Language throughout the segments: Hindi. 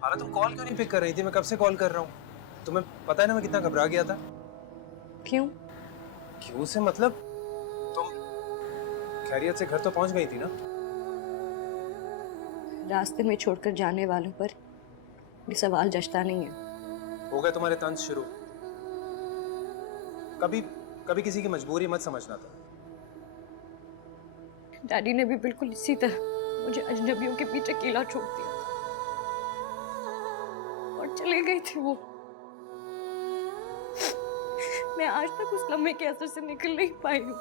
हाला तुम कॉल क्यों नहीं पिक कर रही थी? मैं कब से कॉल कर रहा हूँ। तुम्हें पता है ना मैं कितना घबरा गया था। क्यों? क्यों से मतलब तुम खैरियत से घर तो पहुंच गई थी ना? रास्ते में छोड़कर जाने वालों पर ये सवाल जचता नहीं है। हो गए तुम्हारे तंज शुरू। कभी कभी किसी की मजबूरी मत समझना था। डैडी ने भी बिल्कुल इसी तरह मुझे अजनबियों के पीछे अकेला छोड़ दिया था और चले गई थी वो। मैं आज तक उस लम्हे के असर से निकल नहीं पाई हूँ।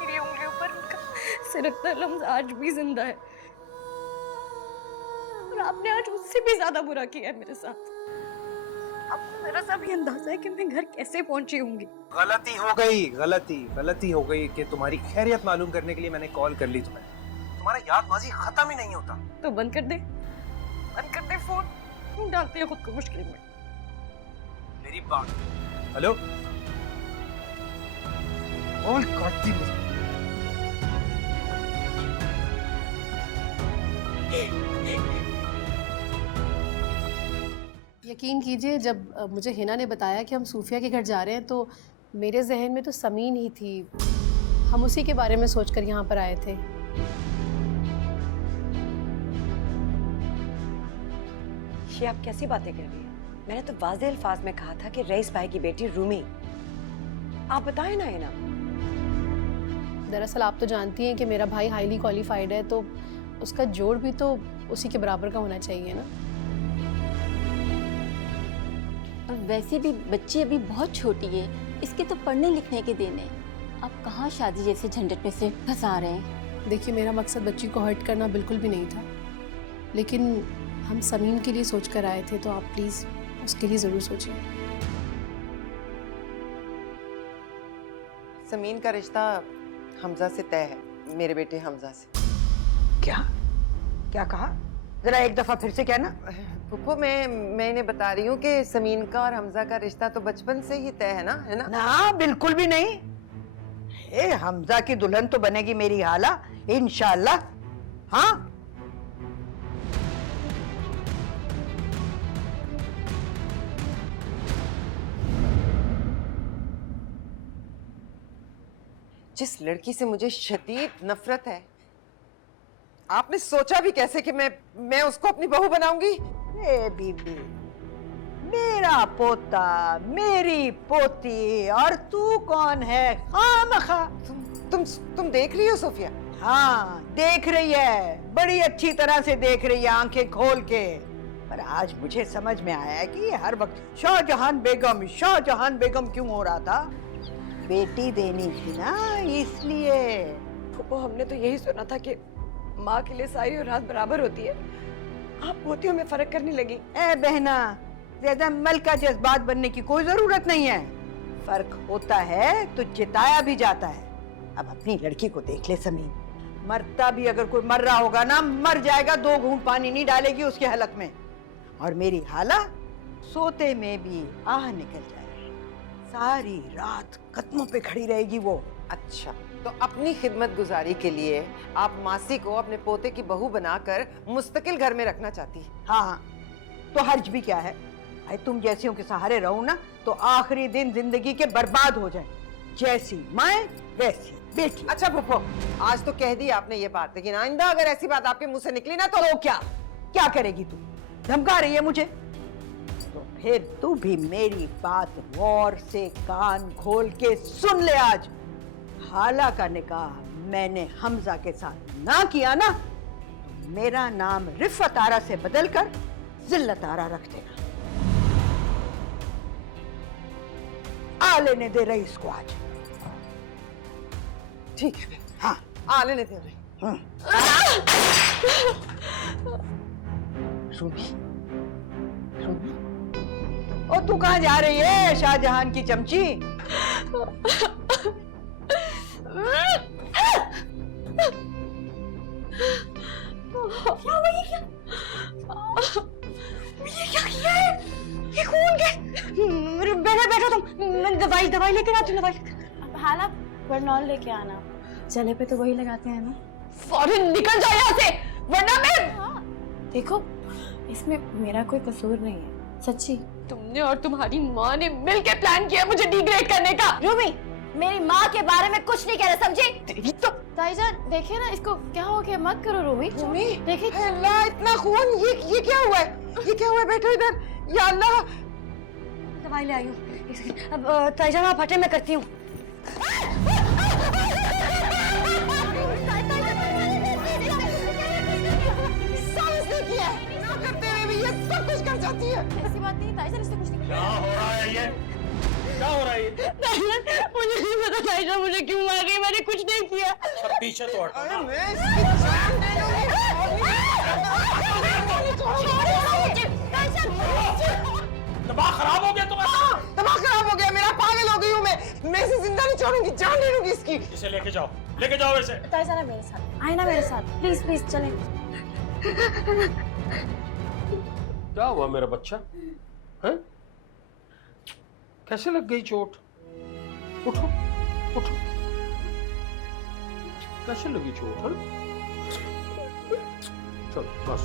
मेरी उंगलियों पर उनका सिरकता लम्हा आज भी जिंदा है और आपने आज उससे भी ज्यादा बुरा किया है मेरे साथ। आपको जरा सा भी अंदाजा है कि मैं घर कैसे पहुंची होंगी? गलती हो गई, गलती हो गई कि तुम्हारी खैरियत मालूम करने के लिए मैंने कॉल कर ली तुम्हें। तुम्हारा यादबाजी खत्म ही नहीं होता। तो बंद कर दे फोन। क्यों डालते हो खुद को मुश्किल में? मेरी बात। हेलो, कॉल काटती नहीं। यकीन कीजिए, जब मुझे हिना ने बताया कि हम सूफिया के घर जा रहे हैं तो मेरे जहन में तो समीन ही थी। हम उसी के बारे में सोचकर यहाँ पर आए थे। ये आप कैसी बातें कर रही हैं? मैंने तो वाज़ेह अल्फाज में कहा था कि रईस भाई की बेटी रूमी। आप बताएं ना हिना। दरअसल आप तो जानती हैं कि मेरा भाई हाईली क्वालिफाइड है, तो उसका जोड़ भी तो उसी के बराबर का होना चाहिए ना। और वैसे भी बच्ची अभी बहुत छोटी है, इसके तो पढ़ने लिखने के दिन है। आप कहाँ शादी जैसे झंझट में से फंसा रहे हैं? देखिए, मेरा मकसद बच्ची को हर्ट करना बिल्कुल भी नहीं था, लेकिन हम समीन के लिए सोच कर आए थे, तो आप प्लीज़ उसके लिए ज़रूर सोचिए। समीन का रिश्ता हमजा से तय है, मेरे बेटे हमजा से। क्या क्या कहा? जरा एक दफा फिर से कहना। फुप्पो, मैं इन्हें बता रही हूँ कि समीन का और हमजा का रिश्ता तो बचपन से ही तय है ना, है ना? ना, बिल्कुल भी नहीं। ए, हमजा की दुल्हन तो बनेगी मेरी हाला, इंशाल्लाह। हाँ, जिस लड़की से मुझे शदीद नफरत है, आपने सोचा भी कैसे कि मैं उसको अपनी बहू बनाऊंगी? ए बीबी, मेरा पोता, मेरी पोती, और तू कौन है? खामखा। तुम देख रही हो सोफिया? हाँ, देख रही है, बड़ी अच्छी तरह से देख रही है, आंखें खोल के। पर आज मुझे समझ में आया कि ये हर वक्त शाहजहान बेगम क्यों हो रहा था। बेटी देनी थी ना, इसलिए। फूफो, हमने तो यही सुना था कि माँ के लिए सारी और रात बराबर होती है। आप पोतियों में फर्क करने लगी। ए बहना, ज्यादा मलका जज्बात बनने की कोई जरूरत नहीं है। फर्क होता है तो जिताया भी जाता है। अब अपनी लड़की को देख ले समीन, मरता भी अगर कोई मर रहा होगा ना, मर जाएगा, 2 घूंट पानी नहीं डालेगी उसके हलक में। और मेरी हाला सोते में भी आह निकल जाएगी, सारी रात कदमों पे खड़ी रहेगी वो। अच्छा, तो अपनी खिदमत गुजारी के लिए आप मासी को अपने पोते की बहू बनाकर मुस्तकिल घर में रखना चाहती है? हाँ, तो हर्ज भी क्या है? भाई, तुम जैसियों के सहारे रहो ना तो आखिरी दिन जिंदगी के बर्बाद हो जाए। जैसी माँ वैसी बेटी। अच्छा फुप्पो, आज तो कह दी आपने ये बात, लेकिन आइंदा अगर ऐसी बात आपके मुंह से निकली ना तो क्या करेगी तू? धमका रही है मुझे? तो फिर तू भी मेरी बात गौर से कान खोल के सुन ले। आज हाला का निकाह मैंने हमजा के साथ ना किया ना, तो मेरा नाम रिफत आरा से बदलकर जिल्लत आरा रख देना। आ लेने दे रईस को आज। ठीक है। हाँ, आ लेने दे रही। सुनी, और तू कहाँ जा रही है शाहजहान की चमची? क्या किया है? ये कौन है? बैठो तुम, मैं दवाई लेकर आती हूँ। हाला, बर्नॉल लेके आना। चले पे तो वही लगाते हैं ना। फौरन निकल जाओ यहाँ से, वरना मैं। देखो इसमें मेरा कोई कसूर नहीं है, सच्ची। तुमने और तुम्हारी माँ ने मिलके प्लान किया मुझे डिग्रेड करने का। रूमी, मेरी माँ के बारे में कुछ नहीं कह रहे, समझे? तो ताईजान देखिए ना, इसको क्या हो गया? मत करो रूमी। रूमी, देखिए अल्लाह इतना खून, ये क्या हुआ है? ये क्या हुआ है? बैठो इधर, या अल्लाह। दवाई ले आई हूँ। अब ताईजान आप हटे, मैं करती हूँ। करते हुए भी ये सब कुछ कर जाती है। ऐसी बात नहीं, ताईजान इसने कुछ नहीं क्या हो रहा है ये? क्या हो रहा है ये? मुझे नहीं पता ताईजान मुझे क्यों मार गई, मैंने कुछ नहीं किया। सब पीछे तो हटो ना। मैं इसकी जान दे दिमाग खराब हो गया तुम्हारा? दिमाग खराब हो गया मेरा, पागल हो गई हूँ मैं इसे जिंदा नहीं छोड़ूंगी, जान ले लूंगी इसकी। इसे लेके जाओ इसे। ताईजान मेरे साथ आए ना, मेरे साथ प्लीज प्लीज चलें। क्या हुआ मेरा बच्चा? हैं? कैसे लग गई चोट? उठो उठो। कैसे लगी चोट? हैं? चलो बस।